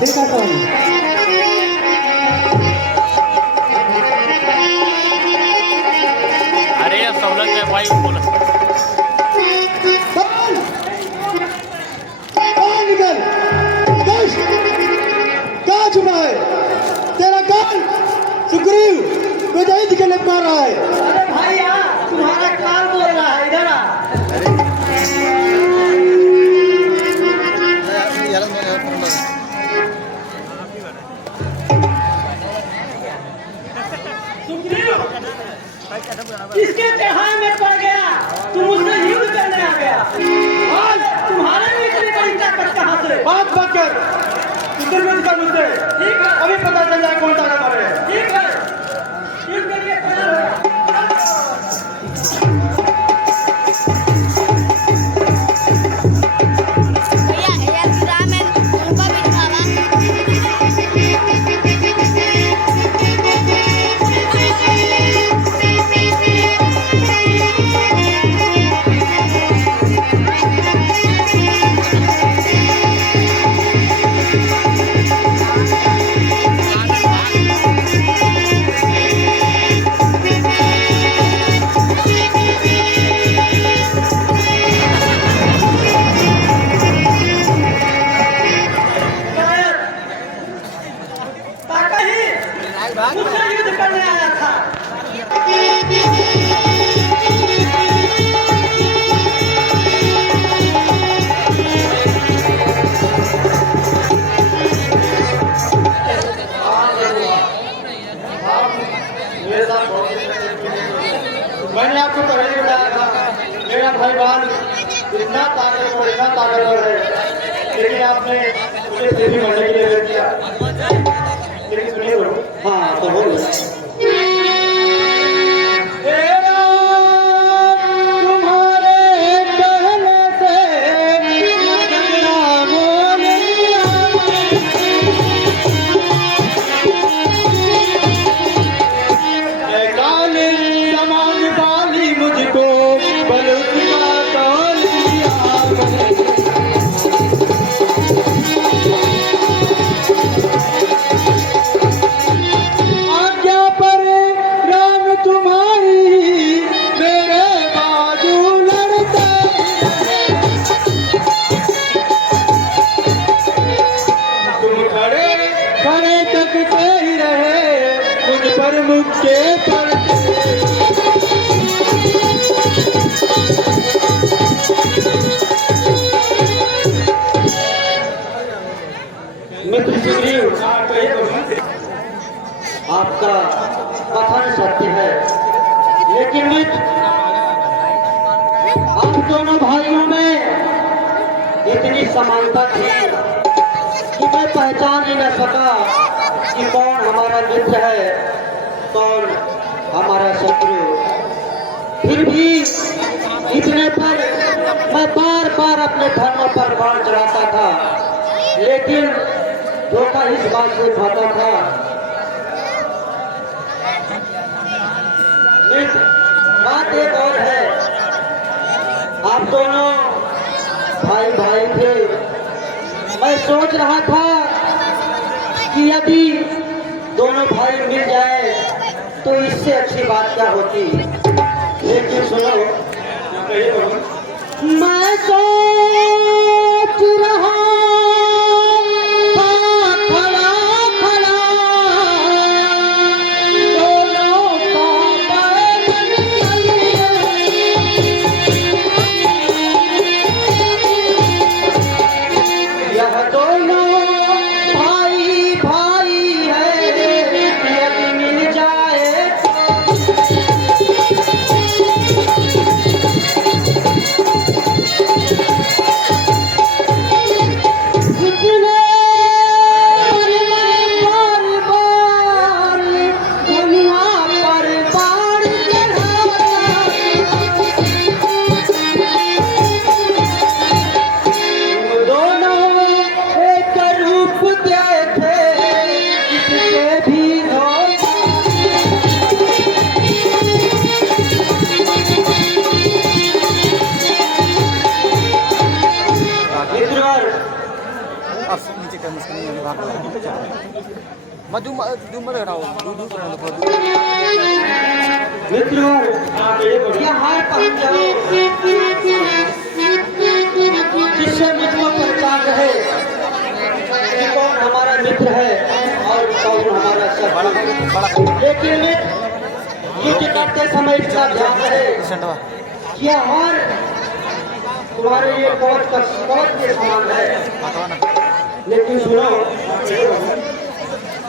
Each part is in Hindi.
ठीक है कौन अरे अब सब लोग भाई बोला निकल कहाँ छुपा है तेरा कान सुग्रीव कोई दही दिखने मार रहा है। अरे भाई तुम्हारा कान बोल रहा है इधर किसके चढ़ाई में पड़ गया तुम मुझसे युद्ध करने आ गया आज तुम्हारे भी इतनी बड़ी ताकत कहाँ से बात बात कर इधर में कर मुझसे ठीक है अभी पता चल जाए कौन ताकत मारे है। ठीक है युद्ध के लिए तैयार हो भैया राम है उनका भी मुझसे युद्ध करने आया था मैंने आपको पहले ही बताया था मेरा भाईवान इतना ताकतवर है लेकिन आपने मुझे देवी मरने के लिए ले दिया। लेकिन सुनिए बोलो हाँ तो बोलो मुझके पड़ते मित्र सुग्रीव आपका कथन सत्य है लेकिन मित्र हम दोनों भाइयों में इतनी समानता थी कि मैं पहचान ही न सका कि कौन हमारा मित्र है कौन हमारा शत्रु। फिर भी इतने पर मैं बार बार अपने धर्म पर बाण चढ़ाता था लेकिन धोखा इस बात से खाता था बात एक और है आप दोनों भाई भाई थे मैं सोच रहा था कि यदि दोनों भाई मिल जाए तो इससे अच्छी बात क्या होती लेकिन सुनो मैं सोच रहा था खड़ा खड़ा दोनों का यह दोनों भाई भाई है यदि मिल जाए तो मित्रों, ये हार पहन जाओ जिससे मुझको पहचान रहे कि कौन हमारा मित्र है और कौन हमारा शत्रु। लेकिन युद्ध करते समय इसका ध्यान रहे कि यह हार तुम्हारे लिए कवच के समान है। लेकिन सुनो,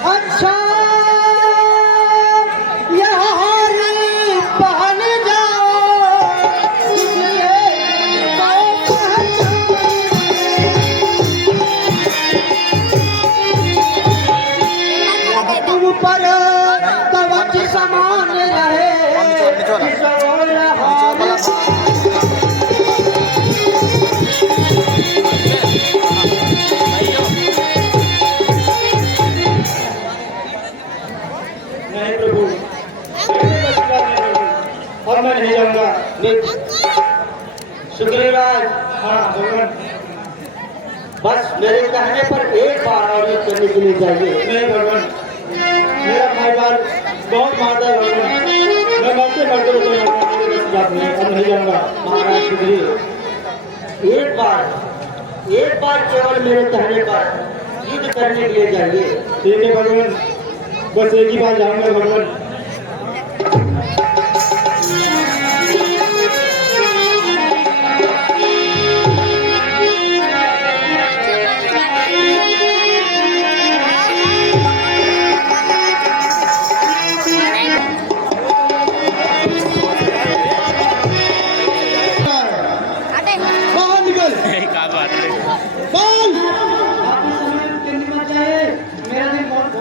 अच्छा यह हार पहन जाओ तुम पर कवच समान रहे। नहीं प्रभु, और मैं नहीं जाऊंगा। सुग्रीवराज, हाँ भगवान, बस मेरे कहने पर एक बार और युद्ध करने के लिए चाहिए। नहीं भगवान, मेरा भाईवाल बहुत मारता है भगवान, मैं मरते मरते अब नहीं जाऊंगा। महाराज सुग्रीव, एक बार केवल मेरे कहने पर युद्ध करने के लिए चाहिए। ठीक है भगवान, बस एक ही बार जाऊंगा भगवान। बाहर निकल, का बात है। बोल। मेरा दिन बहुत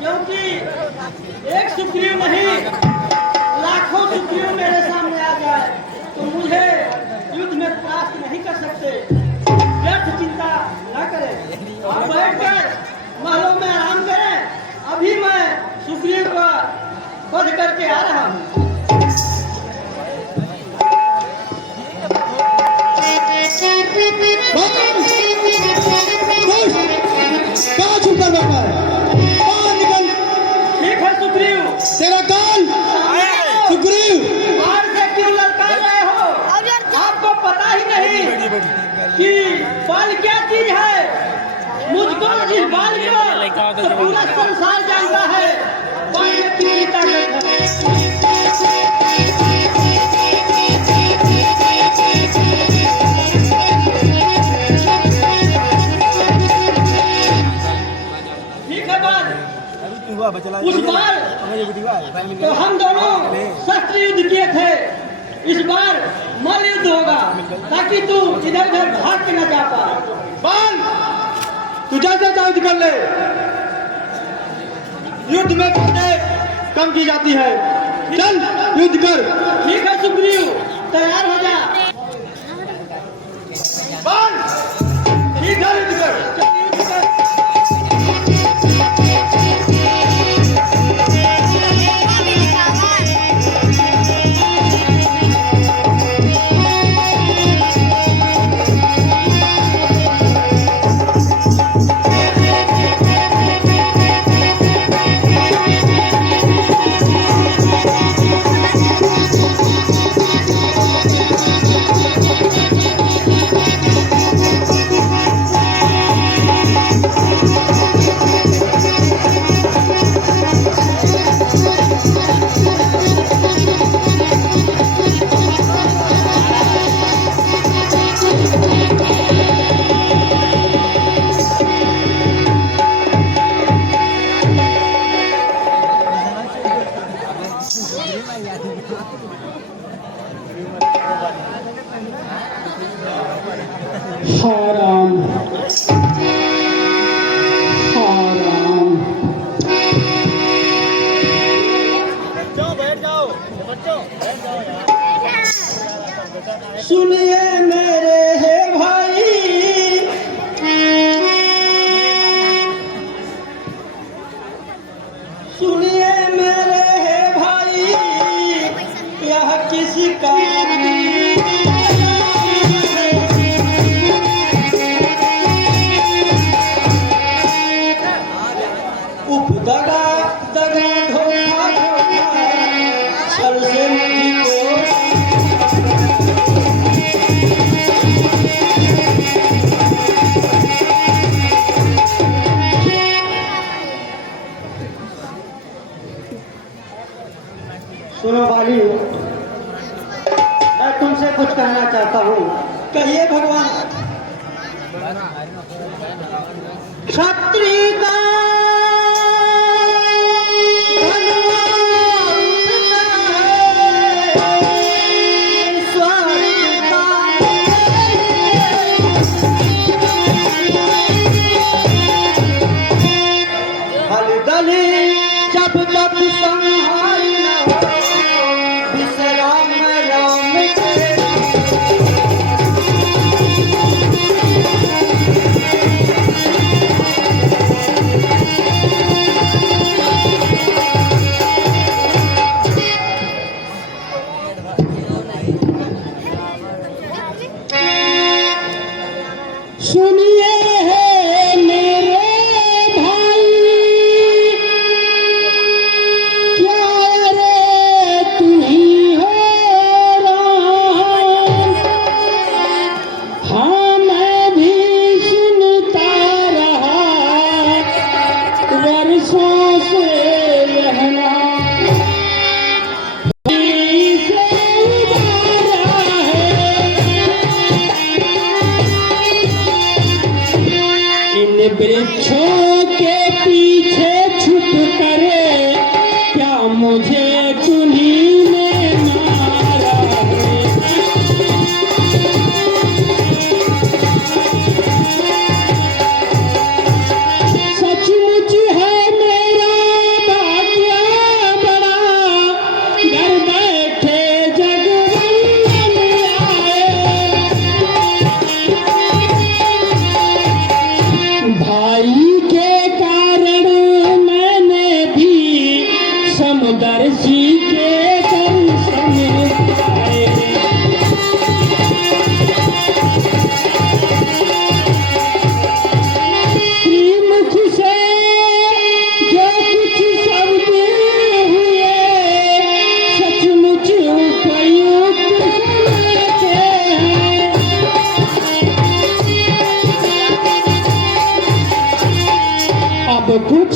क्योंकि एक सुग्रीव नहीं, लाखों सुग्रीव मेरे सामने आ जाए तो मुझे युद्ध में परास्त नहीं कर सकते। व्यर्थ चिंता न करें, आप बैठकर महलों में आराम करें। अभी मैं सुग्रीव का वध करके आ रहा हूँ। ठीक है सुग्रीव, तेरा काल सुग्रीव बाहर से क्यों ललकार रहे हो? आपको पता ही नहीं कि बाल क्या चीज है। मुझको इस बाल को तो पूरा संसार जानता है। बाल में कितनी ताकत है। उस बार तो हम दोनों शस्त्र युद्ध किए थे, इस बार मल युद्ध होगा ताकि तू इधर उधर भाग के न जा पा। बाल तू जैसे चाहे युद्ध कर ले, युद्ध में बातें कम की जाती है। चल युद्ध कर। ठीक है सुग्रीव, तैयार हो जा। बाल ठीक है, युद्ध कर। क्षत्रिय का बनवा उठता है, स्वर्ग का हलदली जब तक संहार न हो, विश्राम राम के सुनिए है मेरे भाई, क्या रे तुम ही हो राम। हाँ मैं भी सुनता रहा वर्षों से रहना, से उबारा है इन वृक्षों के पीछे छुप कर, क्या मुझे तुम्हीं ने मारा है। सचमुच है मेरा भाग्य बड़ा, घर बैठे जगवंदन आए। भाई के कारण मैंने भी समदर्शी के दर्शन पाए। श्रीमुख से जो कुछ शब्द हुए, सचमुच उपयुक्त समझते हैं। अब कुछ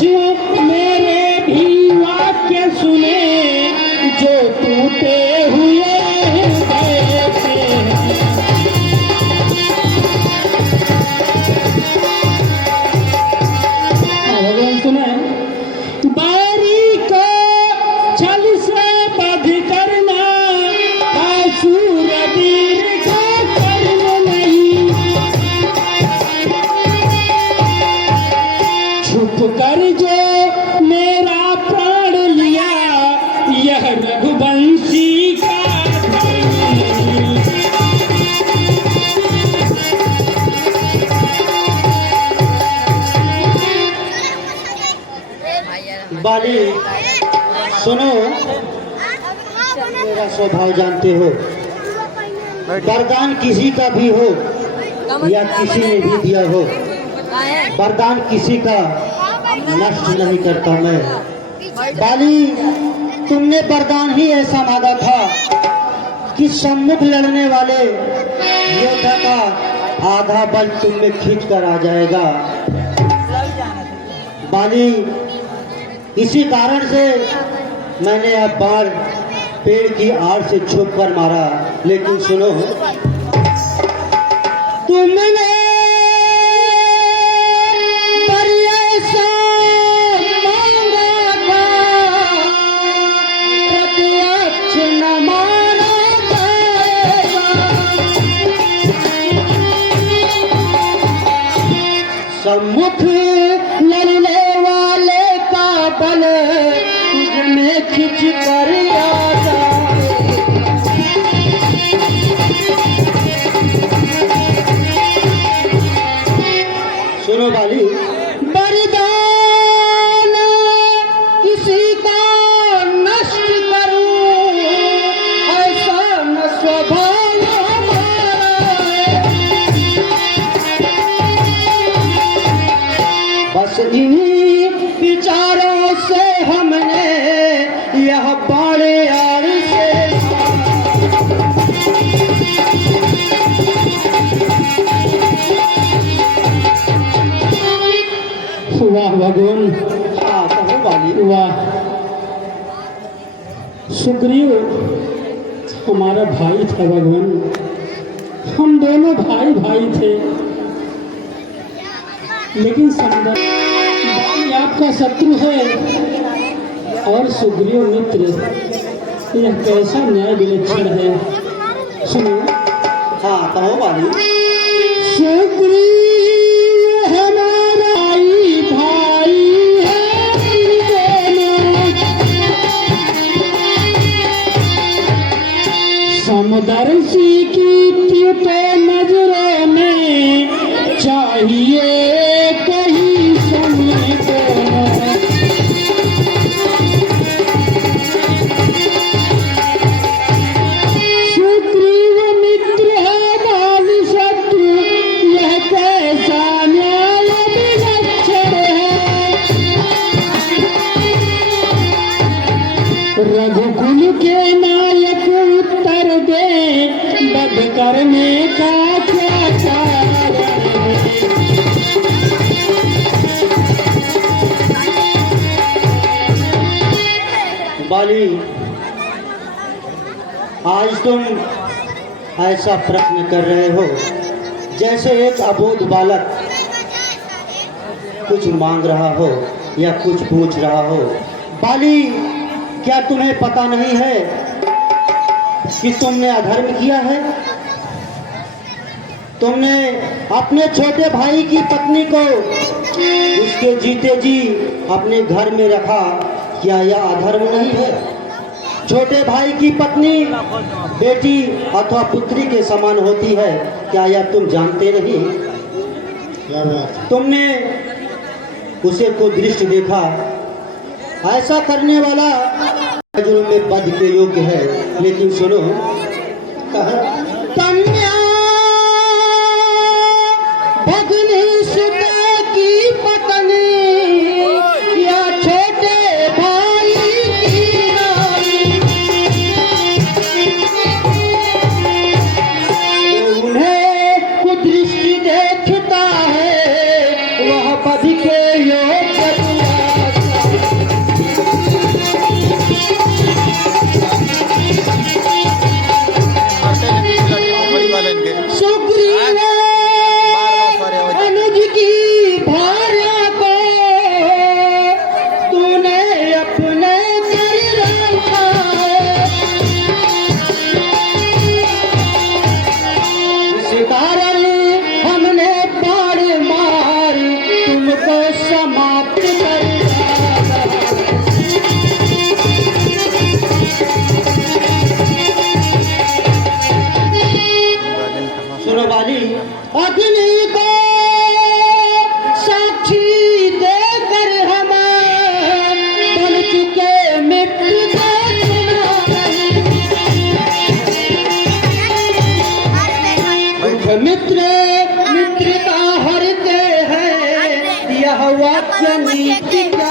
मेरे भी वाक्य सुने, जो टूटे हुए बैठे हैं। भगवान सुने, बैरी को छल से बध करना, सूरवीर का कर्म नहीं। छुप कर जो मेरा प्राण लिया, यह रघुवंशी का धर्म नहीं। बाली सुनो, मेरा स्वभाव जानते हो, वरदान किसी का भी हो या किसी ने भी दिया हो, वरदान किसी का नष्ट नहीं करता मैं। बाली तुमने वरदान ही ऐसा मांगा था कि सम्मुख लड़ने वाले योद्धा का आधा बल तुम में खींच कर आ जाएगा। बाली इसी कारण से मैंने अब बार पेड़ की आड़ से छुप कर मारा, लेकिन सुनो तुमने प्रत्यक्ष न माना जाएगा। सम्मुख लड़ने वाले का बल तुझ में खिंच कर आ जाए। सुनो बाली, वरदान किसी का नष्ट करूं, ऐसा न स्वभाव हमारा है। बस इन्हीं विचारों से हमने यह बाड़े आड़ से वाह भगवान, हाँ कहो बाली। वाह, सुग्रीव हमारा भाई था भगवान, हम दोनों भाई भाई थे। लेकिन समुद्र बाली आपका शत्रु है और सुग्रीव मित्र, यह कैसा न्याय विलक्षण है। सुनो। हाँ कहो बाली। सुग्रीव हमारा भाई समदर्शी की त्युत नजरों में चाहिए कहीं सुनने को। सुग्रीव मित्र है बाली शत्रु, यह कैसा न्याय विलक्षण है। रघुकुल के नायक उत्तर दे, बध करने का क्या कारण है। बाली आज तुम ऐसा प्रश्न कर रहे हो जैसे एक अबोध बालक कुछ मांग रहा हो या कुछ पूछ रहा हो। बाली क्या तुम्हें पता नहीं है कि तुमने अधर्म किया है? तुमने अपने छोटे भाई की पत्नी को उसके जीते जी अपने घर में रखा, क्या यह अधर्म नहीं है? छोटे भाई की पत्नी बेटी अथवा पुत्री के समान होती है, क्या यह तुम जानते नहीं? तुमने उसे को दृष्टि देखा, ऐसा करने वाला जुर्म में बद के योग्य है। लेकिन सुनो, कन्या भगनी सुता की पत्नी या छोटे भाई की नारी, उन्हें कुदृष्टि देखता है वह बद के योग्य। सुग्रीव अनुज की भार्या को तूने अपने कर रखा है, इस कारण हमने बाण मार तुमको समाप्त कर दिया। सुनो बाली, अग्नि को साक्षी देकर हम बन चुके मित्र को सुना नहीं। मित्र मित्रता हरते हैं, यह वाक्य नीति का।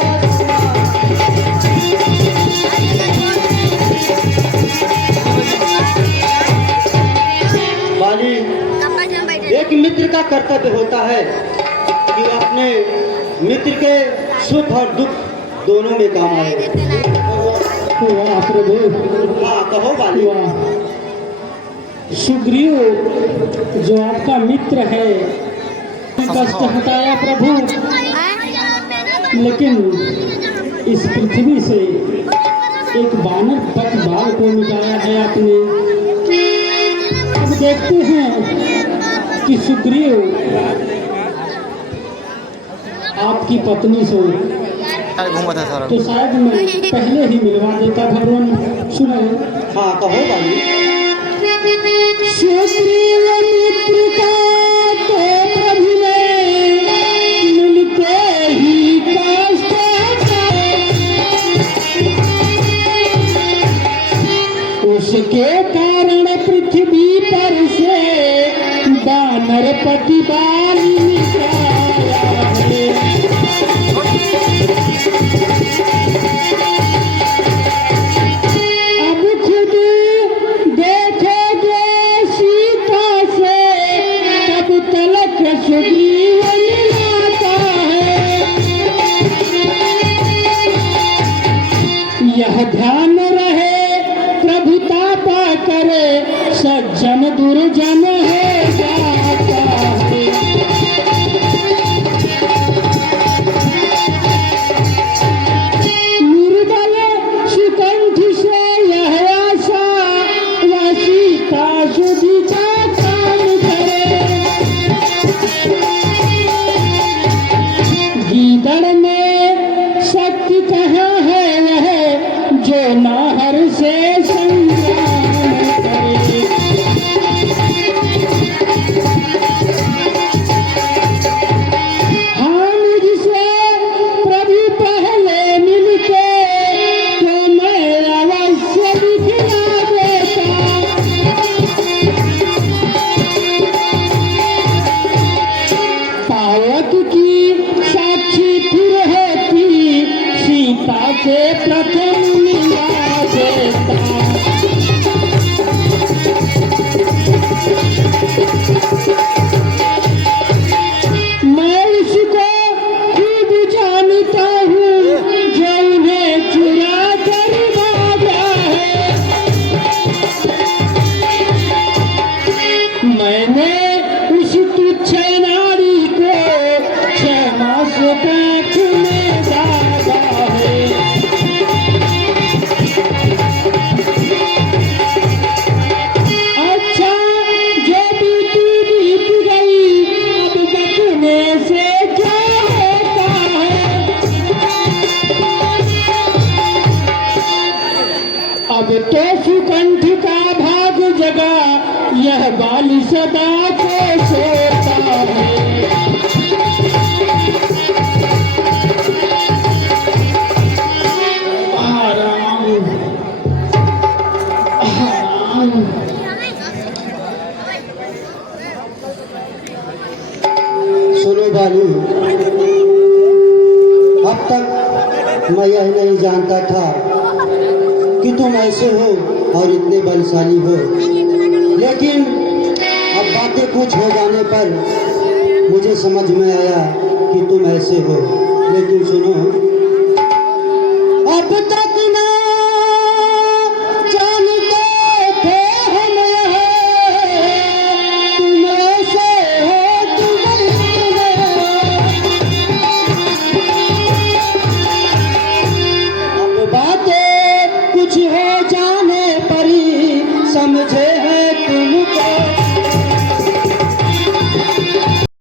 बाली एक मित्र का कर्तव्य होता है कि अपने मित्र के सुख और दुख दोनों में काम आए। वाह प्रभु, हाँ कहो बाली। वाह। सुग्रीव जो आपका मित्र है, कष्ट हटाया प्रभु, लेकिन इस पृथ्वी से एक बानर तक बाल को मिटाया है आपने। अब देखते हैं कि सुग्रीव आपकी पत्नी से घूमा था सारा। तो शायद मैं पहले ही मिलवा देता भगवान। सुनो। हाँ कहो बाली। सुग्रीव मित्र का तो प्रभु ने मिलते ही कष्ट उसके कारण पृथ्वी पर से बानर पति बाली निकाला है। अब खुद देखोगे सीता से सीता से प्रथम मिला देता। मैं उसको खूब जानता हूँ जो उन्हें चुरा कर भागा है। मैंने उस तुच्छ नारी को 6 मास पेट में डाला है। अच्छा जो बीती बीत गई, अब बचने से क्या होता है। अब तो सुकंठ का भाग जगा, यह बाल सदा को सोता है। आराम आराम। सुनो बालू, अब तक मैं यह नहीं जानता था कि तुम ऐसे हो और इतने बलशाली हो, लेकिन अब बातें कुछ हो जाने पर मुझे समझ में आया कि तुम ऐसे हो। लेकिन सुनो, अब तक